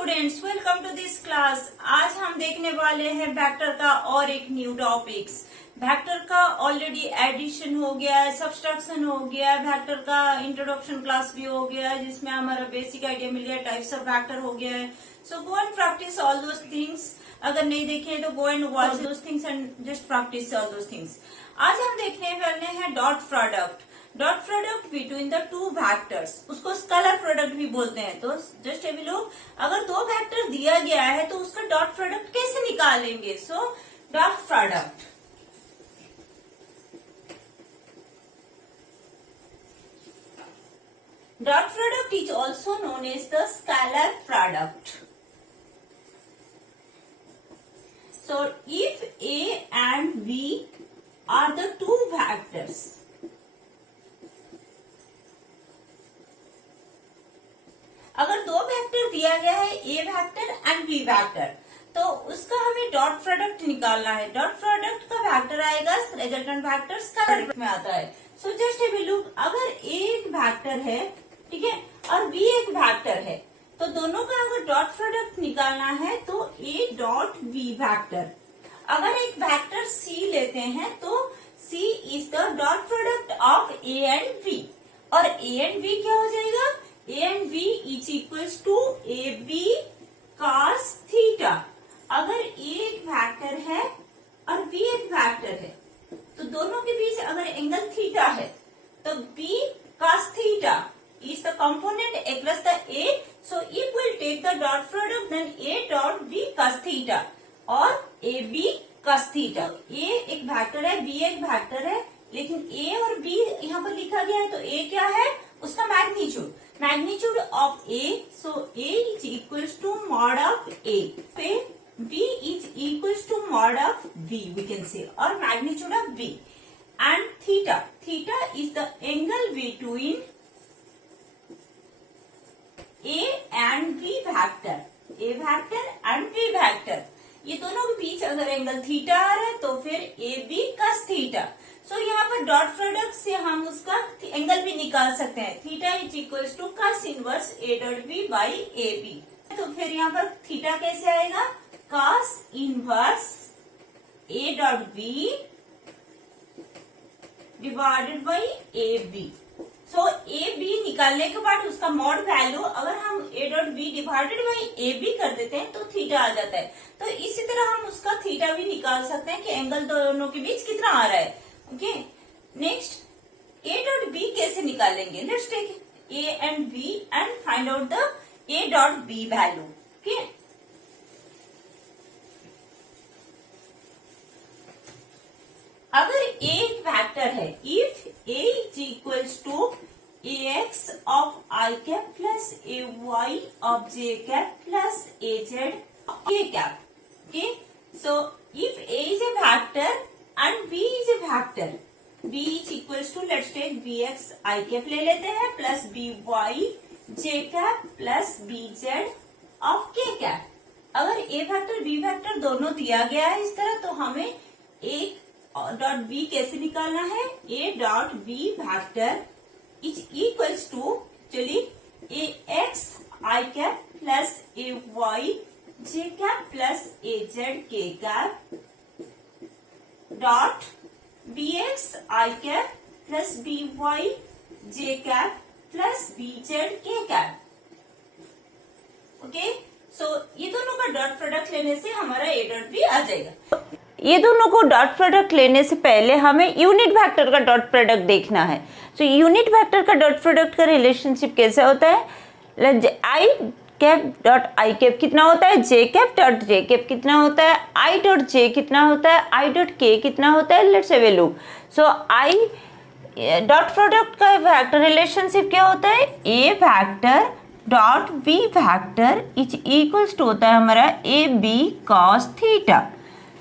Students, welcome to this class. आज हम देखने वाले हैं वेक्टर का और एक न्यू टॉपिक्स। वेक्टर का ऑलरेडी एडिशन हो गया है, सब्सट्रैक्शन हो गया है, वेक्टर का इंट्रोडक्शन क्लास भी हो गया है जिसमें हमारा बेसिक आइडिया मिल गया, टाइप्स ऑफ वेक्टर हो गया है। So go and practice all those things. अगर नहीं देखे तो go and watch those things and just practice all those things. आज हम देखने वाले हैं dot product. Dot product between the two vectors, उसको स्केलर प्रोडक्ट भी बोलते हैं। तो जस्ट अभी लोग, अगर दो वेक्टर दिया गया है तो उसका डॉट प्रोडक्ट कैसे निकालेंगे? So dot product, dot product is also known as the scalar product. So if A and B are the two vectors, अगर दो वेक्टर दिया गया है A vector and B vector, तो उसका हमें डॉट प्रोडक्ट निकालना है। डॉट प्रोडक्ट का वेक्टर आएगा रिजल्टेंट वेक्टर स्केलर में आता है। सो जस्ट ए लुक, अगर A एक वेक्टर है, ठीक है, और B एक वेक्टर है, तो दोनों का अगर डॉट प्रोडक्ट निकालना है तो A डॉट B वेक्टर। अगर एक वेक्टर C लेते हैं तो C is the dot product of A and B, और A एंड B क्या हो जाएगा? A and B is equals to AB cos theta. अगर A एक वेक्टर है और B एक वेक्टर है, तो दोनों के बीच अगर एंगल थीटा है तो B cos theta is the component A plus the A, so if we'll take the dot product then A dot B cos theta और AB cos theta। A एक वेक्टर है, B एक vector है, लेकिन A और B यहाँ पर लिखा गया है, तो A क्या है? उसका magnitude, magnitude of A, so A is equals to mod of A, B is equals to mod of B we can say, और magnitude of B, and theta, theta is the angle between A and B vector, A vector and B vector, ये दोनों के बीच अगर angle theta आ रहा है तो फिर A B cos theta. सो यहाँ पर डॉट प्रोडक्ट से हम उसका एंगल भी निकाल सकते हैं। Theta is equals to cos inverse A dot B by A B. तो फिर यहाँ पर थीटा कैसे आएगा? cos inverse A dot B divided by A B. So A B निकालने के बाद उसका मॉड वैल्यू अगर हम A dot B divided by A B कर देते हैं तो थीटा आ जाता है। तो इसी तरह हम उसका थीटा भी निकाल सकते हैं कि एंगल दोनों के बीच कितना आ रहा है। Okay, next A dot B कैसे निकालेंगे? Let's take A and B and find out the A dot B value. Okay, अगर A एक वेक्टर है, if A is equals to AX of I cap plus AY of J cap plus AZ K cap. Okay, so if A is a vector and B is a vector, B is equals to, let's take BX I cap ले लेते हैं plus BY J cap plus BZ of K cap. अगर A vector B vector दोनों दिया गया है इस तरह, तो हमें एक डॉट बी कैसे निकालना है? A dot B vector is equals to, चलिए, AX I cap plus AY J cap plus AZ K cap dot BX I cap plus BY J cap plus BZ K cap. Okay, so ये दोनों का dot product लेने से हमारा A dot B आ जाएगा। ये दोनों को डॉट प्रोडक्ट लेने से पहले हमें यूनिट वेक्टर का डॉट प्रोडक्ट देखना है। सो यूनिट वेक्टर का डॉट प्रोडक्ट का रिलेशनशिप कैसे होता है? आई कैप डॉट आई कैप कितना होता है? जे कैप डॉट जे कैप कितना होता है? आई डॉट जे कितना होता है? आई डॉट के कितना होता है? Let's have a look. So I dot product का वेक्टर रिलेशनशिप क्या होता है? A vector dot B vector is equals to होता है हमारा ए बी कॉस थीटा।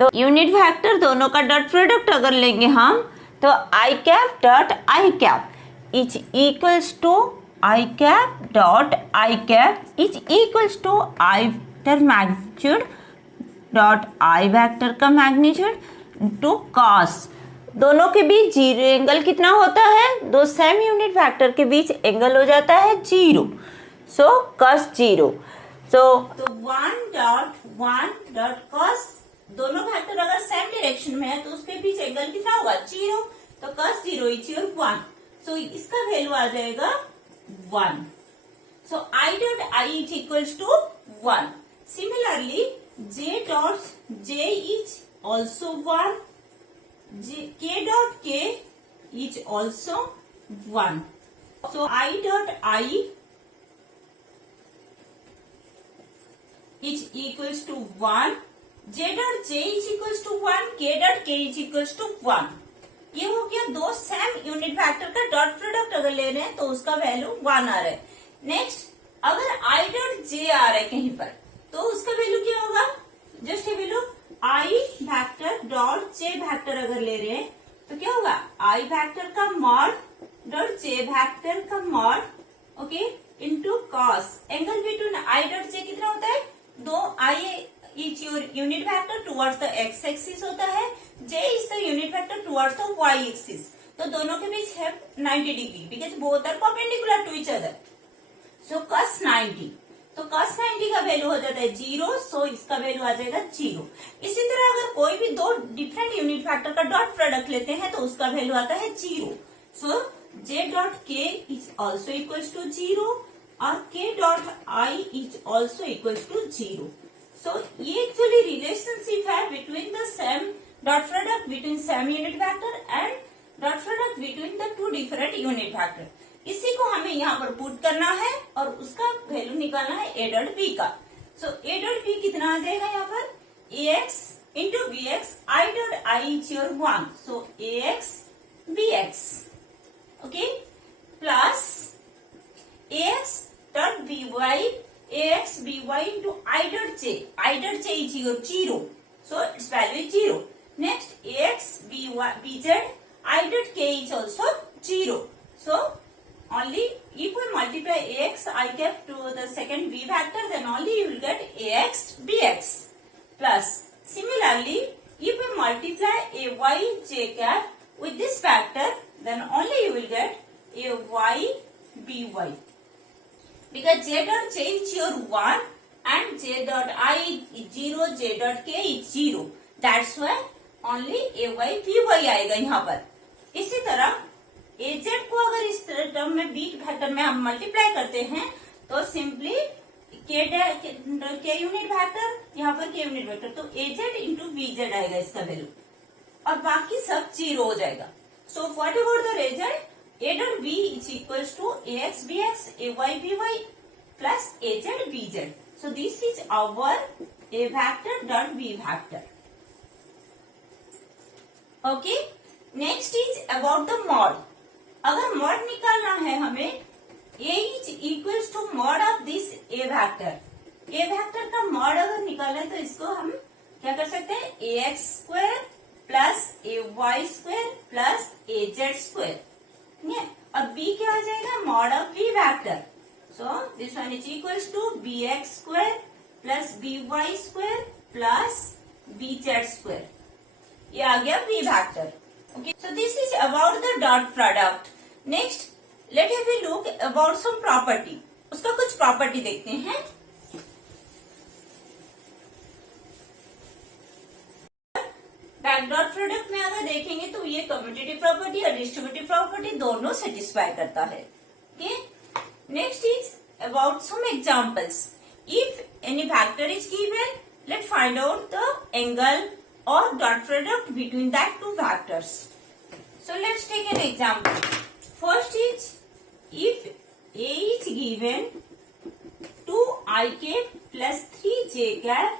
तो यूनिट वेक्टर दोनों का डॉट प्रोडक्ट अगर लेंगे हम, तो I cap dot I cap is equals to I cap dot I cap is equals to I vector magnitude dot I vector का मैग्नीट्यूड टू कॉस। दोनों के बीच जीरो एंगल कितना होता है? दो सेम यूनिट वेक्टर के बीच एंगल हो जाता है जीरो, सो कॉस जीरो। तो 1 cos, दोनों वेक्टर अगर सेम डायरेक्शन में है तो उसके बीच एंगल कितना होगा 0, तो cos 0 इज योर 1, सो इसका वैल्यू आ जाएगा 1. So I dot I is equals to 1. Similarly, J dot J is also 1. K dot K is also 1. So I dot I is equals to 1. J dot J is equals to 1. K dot K is equals to 1. ये हो गया दो same unit vector का dot product अगर ले रहे हैं तो उसका वैल्यू 1 आ रहा है. नेक्स्ट, अगर आई डॉट जे आ रहा है कहीं पर तो उसका वैल्यू क्या होगा, जस्ट ये value I vector dot J vector अगर ले रहे हैं तो क्या होगा, आई वेक्टर का मॉड डॉट जे वेक्टर का mod, okay, into cos angle between I dot J कितना होता है, दो I is your unit vector towards the X axis होता है, J is the unit vector towards the Y axis, तो दोनों के बीच है 90 degree because both are perpendicular to each other. So cos 90, तो cos 90 का वैल्यू हो जाता है 0, सो इसका वैल्यू आ जाएगा 0. इसी तरह अगर कोई भी दो डिफरेंट यूनिट फैक्टर का डॉट प्रोडक्ट लेते हैं तो उसका वैल्यू आता है 0. So j dot k is also equals to 0 और k dot i is also equals to 0. So ये एक्चुअली रिलेशनशिप है between the same dot product between same unit factor and dot product between the two different unit factor. इसी को हमें यहाँ पर put करना है और उसका वैल्यू निकालना है ए डॉट बी का. सो ए डॉट बी कितना आ जाएगा यहाँ पर A X into B X, I dot I is your 1, so A X B X, okay, plus A X dot B Y, A X B Y into I dot J is your 0, so its value is 0. Next A X B Z, I dot K is also 0, so only if we multiply ax I cap to the second b factor, then only you will get ax bx, plus similarly if we multiply ay j cap with this factor, then only you will get ay by, because j dot j is your 1 and j dot I is 0, j dot k is 0, that's why only ay by आएगा यहाँ पर. इसी तरह aged को अगर इस term में B factor में हम मल्टीप्लाई करते हैं तो सिंपली के यूनिट फैक्टर, यहाँ पर के यूनिट वेक्टर, तो एजेड इंटू बीजेड आएगा इसका वैल्यू और बाकी सब 0 हो जाएगा. So what about the result, A dot B is equals to A X B X, A Y B Y plus A Z B Z. So this is our A factor dot B factor. Okay, next is about the mod. अगर mod निकालना है हमें, a is equals to mod of this A vector. A vector का mod अगर निकालें तो इसको हम क्या कर सकते हैं, A X square plus A Y square plus A Z square, और b क्या आ जाएगा, mod of B vector. So this one is equals to B X square plus B Y square plus B Z square. ये आ गया B vector. Okay, so this is about the dot product. Next, let us look about some property. उसका कुछ property देखते हैं. Dot product में अगर देखेंगे तो ये कम्यूटेटिव प्रॉपर्टी और डिस्ट्रीब्यूटिव प्रॉपर्टी दोनों सेटिस्फाई करता है. Okay, next is about some examples. If any factor is given, let find out the angle or dot product between that two factors. So let's take an example. First is, if a is given 2i cap plus 3j cap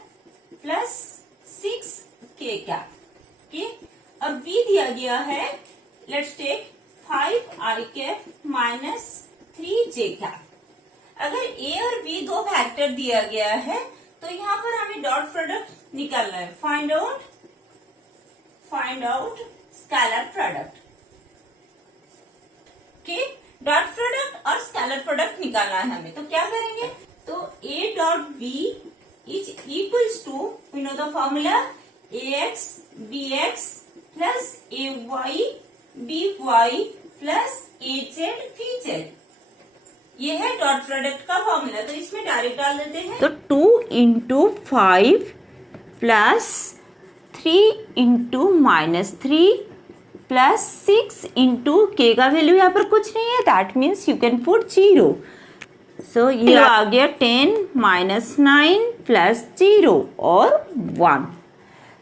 plus 6k cap, okay, अब b दिया गया है, let's take 5i cap minus 3j cap. अगर a और b दो factor दिया गया है तो यहाँ पर हमें डॉट प्रोडक्ट निकालना है. Find out scalar product. Okay, dot product और स्केलर प्रोडक्ट निकालना है हमें, तो क्या करेंगे, तो a dot b is equals to, we know the formula, ax bx plus ay by plus az bz. ये है डॉट प्रोडक्ट का फॉर्मूला, तो इसमें डायरेक्ट डाल देते हैं। तो 2 into 5 plus 3 into -3 plus 6 into के का वैल्यू यहाँ पर कुछ नहीं है, that means you can put 0। So ये आ गया 10 -9 प्लस 0 और 1।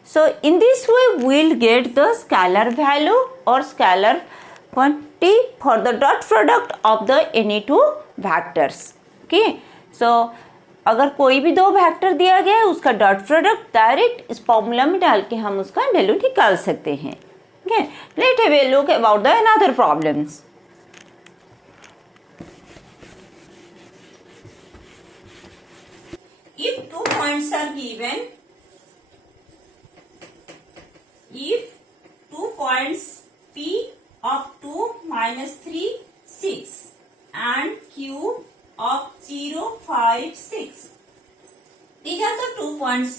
So in this way we'll get the scalar value or scalar quantity for the dot product of the any two vectors. Okay, so अगर कोई भी दो वेक्टर दिया गया है उसका डॉट प्रोडक्ट डायरेक्ट इस फॉर्मूला में डाल के हम उसका वैल्यू निकाल सकते हैं। Okay, let us look about the another problems. If 2 points are given, if 2 points P of 2 -3 6 and Q of 0 5 6, these are the 2 points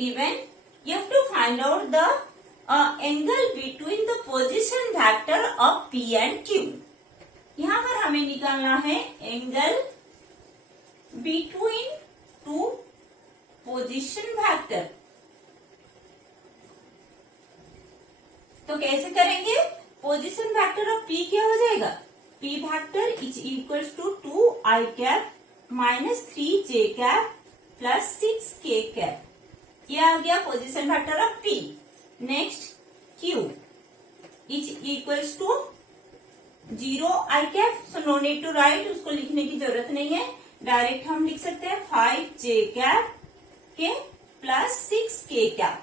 given. You have to find out the angle between the position vector of P and Q. यहाँ पर हमें निकालना है angle between 2 position vector. तो कैसे करेंगे? Position vector of P क्या हो जाएगा? P vector is equals to 2i cap minus 3j cap plus 6k cap. ये आ गया position vector of P. Next Q is equals to 0i cap, so no need to write, उसको लिखने की जरूरत नहीं है, डायरेक्ट हम लिख सकते हैं 5j कैप के प्लस 6k कैप।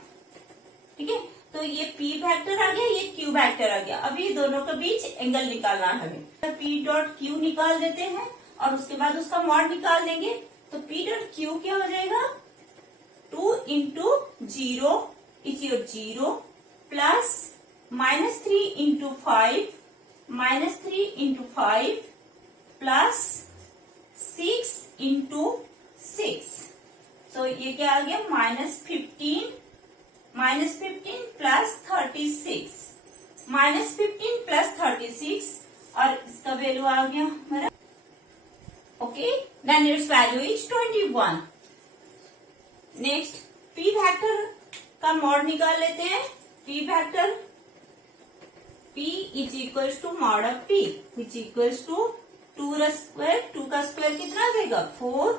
ठीक है, तो ये P वेक्टर आ गया, ये Q वेक्टर आ गया। अभी दोनों के बीच एंगल निकालना है हमें, तो P डॉट Q निकाल देते हैं और उसके बाद उसका मॉड निकाल देंगे। तो P डॉट Q क्या हो जाएगा? 2 into 0 is your 0 plus -3 into 5 -3 into 5 plus 6 into 6। सो ये क्या आ गया? -15 प्लस 36 -15 प्लस 36 और इसका वैल्यू आ गया हमारा। Okay, then it's value is 21। Next P vector का मॉड निकाल लेते हैं। P vector P is equals to mod of P which equals to 2 का स्क्वायर, 2 का स्क्वायर कितना आ जाएगा? 4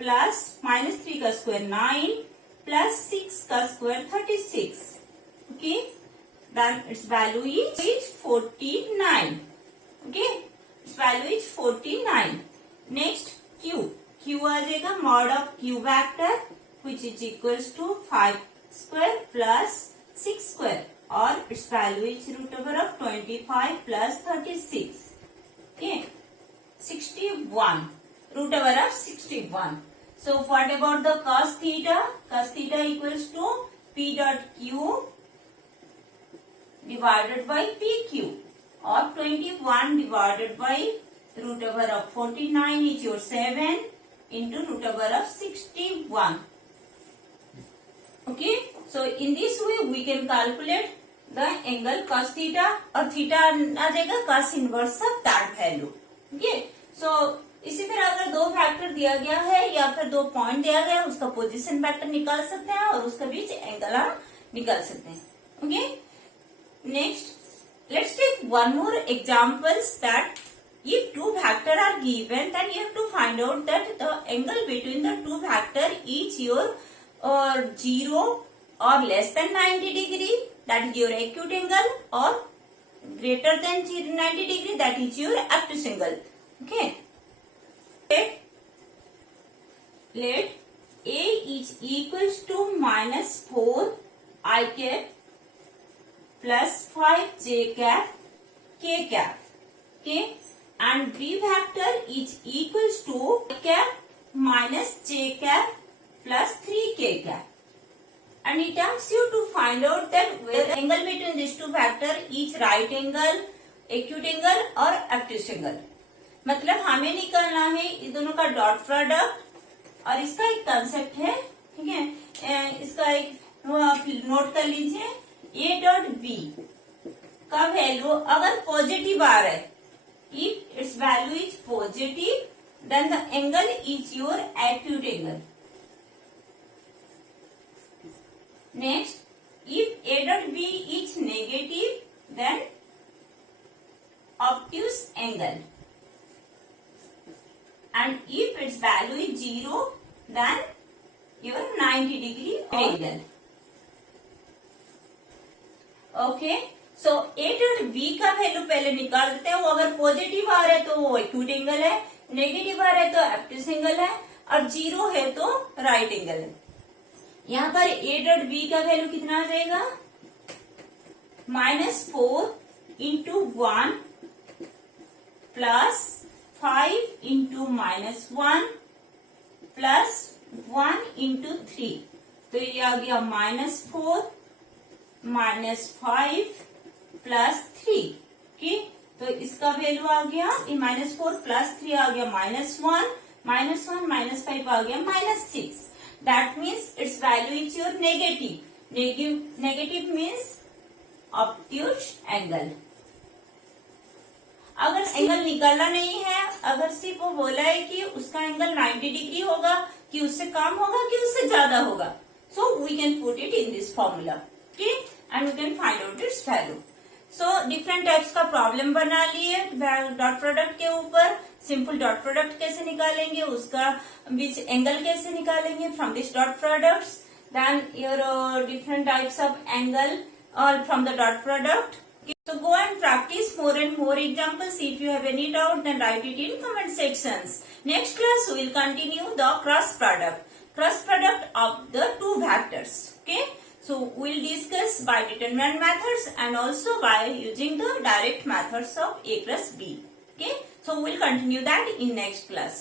प्लस -3 का स्क्वायर 9 प्लस 6 का square 36। Okay, then it's value is 49। Okay, it's value is 49। Next Q आ जाएगा mod of Q vector which is equals to 5 square plus 6 square और it's value is √ओवर of 25 plus 36। Okay, 61 √ओवर of 61। So what about the cos theta? Cos theta equals to P dot Q divided by PQ or 21 divided by √over of 49 is your 7 into √over of 61. Okay, so in this way we can calculate the angle cos theta और theta आ जाएगा cos inverse of that value. Okay, so इसी तरह अगर दो factor दिया गया है या फिर दो पॉइंट दिया गया है उसका पोजीशन फैक्टर निकाल सकते हैं और उसके बीच एंगल हम निकाल सकते हैं। Okay, next let's take one more examples that if two factor are given then you have to find out that the angle between the two factor is your 0 और less than 90 degree, that is your acute angle, और greater than 90 degree, that is your obtuse angle. Okay, let A is equals to -4i cap plus 5j cap k cap, okay, and B vector is equals to cap minus j cap plus 3k cap, and it asks you to find out that whether the angle between these two factor is right angle, acute angle or obtuse angle। मतलब हमें निकालना है इन दोनों का dot product और इसका एक concept है। ठीक है, इसका एक नोट कर लीजिए, A डॉट बी का वैल्यू अगर पॉजिटिव आ रहा है if its value is positive, then the angle is your acute angle. Next, if A dot B is negative, then obtuse angle. And if its value is 0, then your 90 degree angle. Okay, so A dot B का value पहले निकाल देते हैं. वो अगर positive आ रहा है तो वो एक्यूट एंगल है, नेगेटिव आ रहा है तो ऑब्ट्यूज एंगल है, और 0 है तो राइट एंगल है. यहाँ पर ए डॉट बी का वैल्यू कितना आ जाएगा? -4 into 1 plus 5 into -1 plus 1 into 3. तो ये आ गया -4 -5 प्लस 3. ठीक, तो इसका वैल्यू आ गया -4 प्लस 3 आ गया -1, -1 -5 आ गया -6. That means it's value is your negative. Negative means obtuse angle. अगर एंगल निकालना नहीं है, अगर सिर्फ वो बोला है कि उसका एंगल 90 डिग्री होगा, कि उससे कम होगा, कि उससे ज्यादा होगा, so we can put it in this formula. Okay, and we can find out its value. So different types का प्रॉब्लम बना लिए डॉट प्रोडक्ट के ऊपर. सिंपल डॉट प्रोडक्ट कैसे निकालेंगे, उसका बीच एंगल कैसे निकालेंगे from this dot products, then your different types of angle और from the dot product. So go and practice more and more examples. If you have any doubt, then write it in comment sections. Next class we will continue the cross product of the two vectors. Okay. So we will discuss by determinant methods and also by using the direct methods of A plus B. Okay. So we will continue that in next class.